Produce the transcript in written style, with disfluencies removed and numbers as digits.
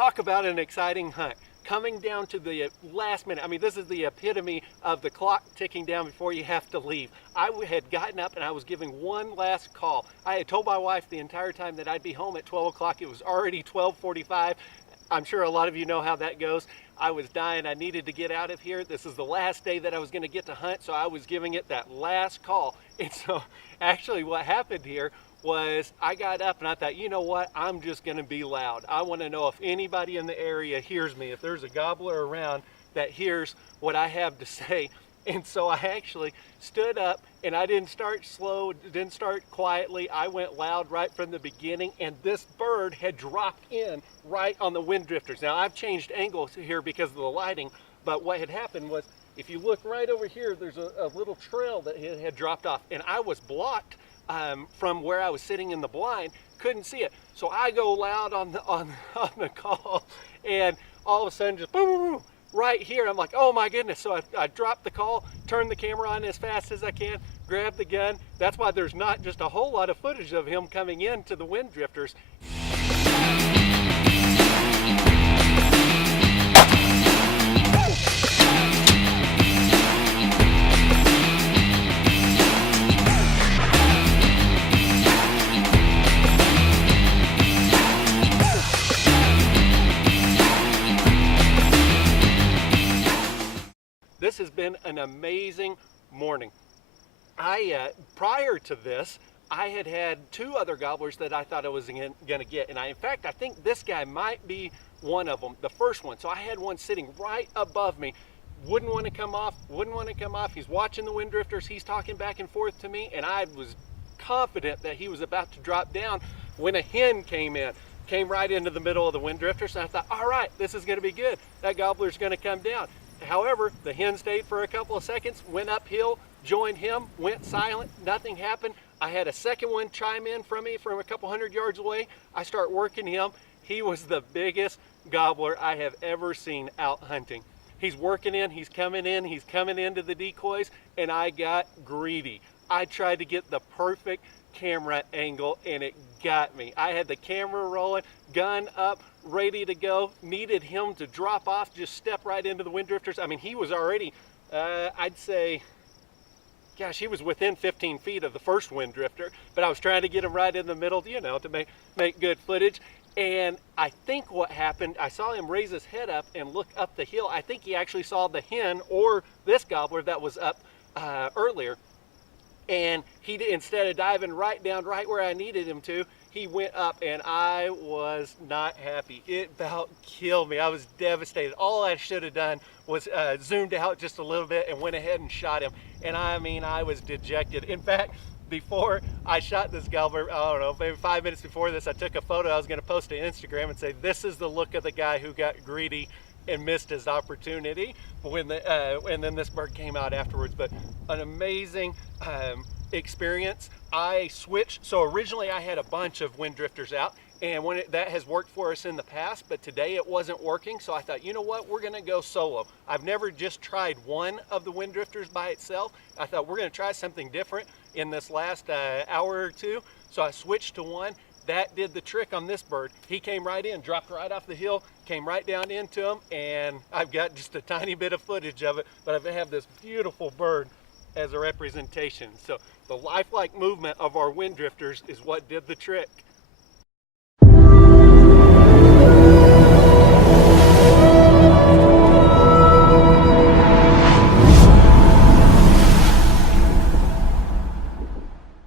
Talk about an exciting hunt. Coming down to the last minute. I mean, this is the epitome of the clock ticking down before you have to leave. I had gotten up and I was giving one last call. I had told my wife the entire time that I'd be home at 12 o'clock. It was already 12:45. I'm sure a lot of you know how that goes. I was dying. I needed to get out of here. This is the last day that I was going to get to hunt, so I was giving it that last call. And so actually what happened here was I got up and I thought, you know what, I'm just going to be loud. I want to know if anybody in the area hears me, if there's a gobbler around that hears what I have to say. And so I actually stood up and I didn't start slow, didn't start quietly. I went loud right from the beginning, and this bird had dropped in right on the wind drifters. Now I've changed angles here because of the lighting, but what had happened was, if you look right over here, there's a little trail that had dropped off, and I was blocked from where I was sitting in the blind, couldn't see it. So I go loud on the call, and all of a sudden just boom, boom, boom, right here. I'm like, oh my goodness. So I dropped the call, turned the camera on as fast as I can, grabbed the gun. That's why there's not just a whole lot of footage of him coming into the wind drifters. This has been an amazing morning. Prior to this, I had two other gobblers that I thought I was going to get, and in fact, I think this guy might be one of them, the first one. So I had one sitting right above me, wouldn't want to come off, wouldn't want to come off. He's watching the wind drifters, he's talking back and forth to me, and I was confident that he was about to drop down when a hen came right into the middle of the wind drifters, and I thought, all right, this is going to be good. That gobbler's going to come down. However, the hen stayed for a couple of seconds, went uphill, joined him, went silent, nothing happened. I had a second one chime in from me from a couple hundred yards away. I start working him. He was the biggest gobbler I have ever seen out hunting. He's working in, he's coming into the decoys, and I got greedy. I tried to get the perfect camera angle, and it got me. I had the camera rolling, gun up, ready to go, needed him to drop off, just step right into the wind drifters. I mean, he was already, I'd say, gosh, he was within 15 feet of the first wind drifter, but I was trying to get him right in the middle, you know, to make good footage. And I think what happened, I saw him raise his head up and look up the hill. I think he actually saw the hen or this gobbler that was up earlier. And he, instead of diving right down right where I needed him to, he went up, and I was not happy. It about killed me. I was devastated. All I should have done was zoomed out just a little bit and went ahead and shot him. And I mean, I was dejected. In fact, before I shot this gobbler, I don't know, maybe 5 minutes before this, I took a photo I was going to post to Instagram and say, this is the look of the guy who got greedy and missed his opportunity. And then this bird came out afterwards. But an amazing experience. I switched. So originally I had a bunch of wind drifters out, and that has worked for us in the past, but today it wasn't working. So I thought, you know what, we're going to go solo. I've never just tried one of the wind drifters by itself. I thought we're going to try something different in this last hour or two. So I switched to one. That did the trick on this bird. He came right in, dropped right off the hill, came right down into him, and I've got just a tiny bit of footage of it, but I have this beautiful bird as a representation. So the lifelike movement of our wind drifters is what did the trick.